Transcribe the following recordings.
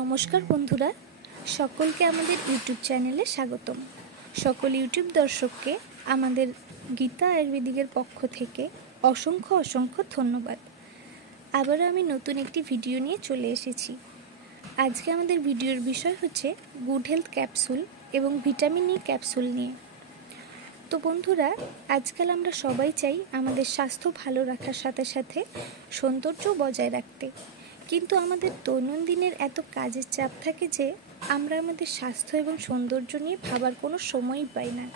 নমস্কার বন্ধুরা, সকলকে আমাদের ইউটিউব চ্যানেলে স্বাগতম। সকল ইউটিউব দর্শককে আমাদের গীতা আয়ুর্বেদিকের পক্ষ থেকে অসংখ্য ধন্যবাদ। আবারও আমি নতুন একটি ভিডিও নিয়ে চলে এসেছি। আজকে আমাদের ভিডিওর বিষয় হচ্ছে গুড হেলথ ক্যাপসুল এবং ভিটামিন ই ক্যাপসুল নিয়ে। তো বন্ধুরা, আজকাল আমরা সবাই চাই আমাদের স্বাস্থ্য ভালো রাখার সাথে সাথে সৌন্দর্য বজায় রাখতে, কিন্তু আমাদের দৈনন্দিনের এত কাজের চাপ থাকে যে আমরা আমাদের স্বাস্থ্য এবং সৌন্দর্য নিয়ে ভাবার কোনো সময়ই পাই না।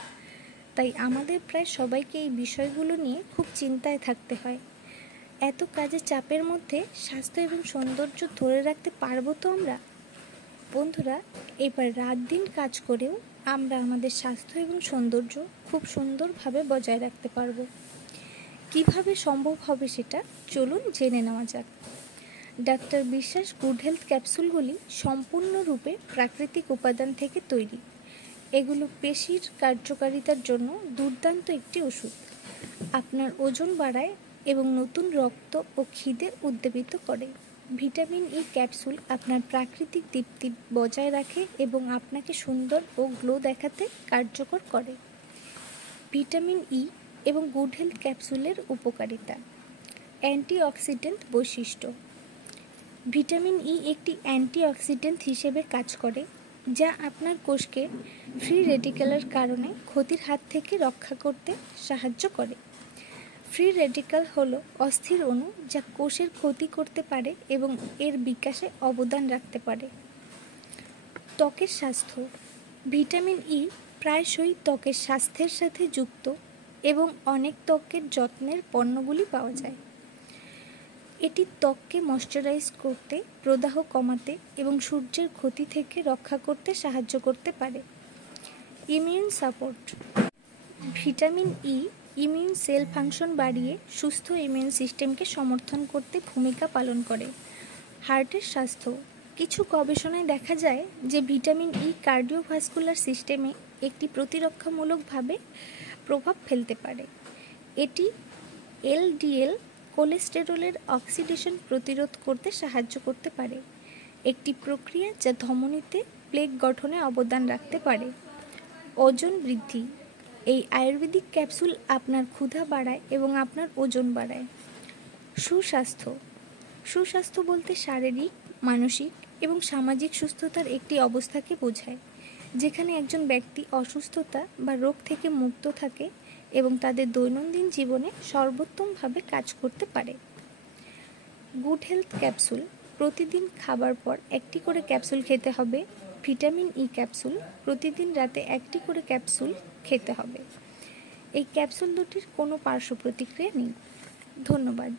তাই আমাদের প্রায় সবাইকে এই বিষয়গুলো নিয়ে খুব চিন্তায় থাকতে হয়। এত কাজের চাপের মধ্যে স্বাস্থ্য এবং সৌন্দর্য ধরে রাখতে পারবো তো আমরা? বন্ধুরা, এবার রাত দিন কাজ করেও আমরা আমাদের স্বাস্থ্য এবং সৌন্দর্য খুব সুন্দরভাবে বজায় রাখতে পারবো। কিভাবে সম্ভব হবে সেটা চলুন জেনে নেওয়া যাক। ডাক্তার বিশ্বাস গুড হেলথ ক্যাপসুলগুলি সম্পূর্ণরূপে প্রাকৃতিক উপাদান থেকে তৈরি। এগুলো পেশির কার্যকারিতার জন্য দুর্দান্ত একটি ওষুধ। আপনার ওজন বাড়ায় এবং নতুন রক্ত ও খিদে উদ্দীপিত করে। ভিটামিন ই ক্যাপসুল আপনার প্রাকৃতিক দীপ্তি বজায় রাখে এবং আপনাকে সুন্দর ও গ্লো দেখাতে কার্যকর করে। ভিটামিন ই এবং গুড হেলথ ক্যাপসুলের উপকারিতা। অ্যান্টিঅক্সিডেন্ট বৈশিষ্ট্য। ভিটামিন ই একটি অ্যান্টিঅক্সিডেন্ট হিসেবে কাজ করে, যা আপনার কোষকে ফ্রি রেডিক্যালের কারণে ক্ষতির হাত থেকে রক্ষা করতে সাহায্য করে। ফ্রি রেডিক্যাল হলো অস্থির অণু যা কোষের ক্ষতি করতে পারে এবং এর বিকাশে অবদান রাখতে পারে। ত্বকের স্বাস্থ্য। ভিটামিন ই প্রায়শই ত্বকের স্বাস্থ্যের সাথে যুক্ত এবং অনেক ত্বকের যত্নের পণ্যগুলি পাওয়া যায়। এটি ত্বককে ময়শ্চারাইজ করতে, প্রদাহ কমাতে এবং সূর্যের ক্ষতি থেকে রক্ষা করতে সাহায্য করতে পারে। Immune support. Vitamin E immune cell function বাড়িয়ে সুস্থ ইমিউন সিস্টেমকে সমর্থন করতে ভূমিকা পালন করে। হার্টের স্বাস্থ্য। কিছু গবেষণায় দেখা যায় যে ভিটামিন ই কার্ডিওভাস্কুলার সিস্টেমে একটি প্রতিরক্ষামূলকভাবে প্রভাব ফেলতে পারে। এটি এলডিএল কোলেস্টেরলের অক্সিডেশন প্রতিরোধ করতে সাহায্য করতে পারে, একটি প্রক্রিয়া যা ধমনীতে প্লেক গঠনে অবদান রাখতে পারে। ওজন বৃদ্ধি। এই আয়ুর্বেদিক ক্যাপসুল আপনার ক্ষুধা বাড়ায় এবং আপনার ওজন বাড়ায়। সুস্বাস্থ্য বলতে শারীরিক, মানসিক এবং সামাজিক সুস্থতার একটি অবস্থাকে বোঝায়, যেখানে একজন ব্যক্তি অসুস্থতা বা রোগ থেকে মুক্ত থাকে এবং তাদের দৈনন্দিন জীবনে সর্বোত্তমভাবে কাজ করতে পারে। Good health capsule. প্রতিদিন খাবার পর একটি করে ক্যাপসুল খেতে হবে। Vitamin E capsule. প্রতিদিন রাতে একটি করে ক্যাপসুল খেতে হবে। এই ক্যাপসুল দুটির কোনো পার্শ্ব প্রতিক্রিয়া নেই। ধন্যবাদ।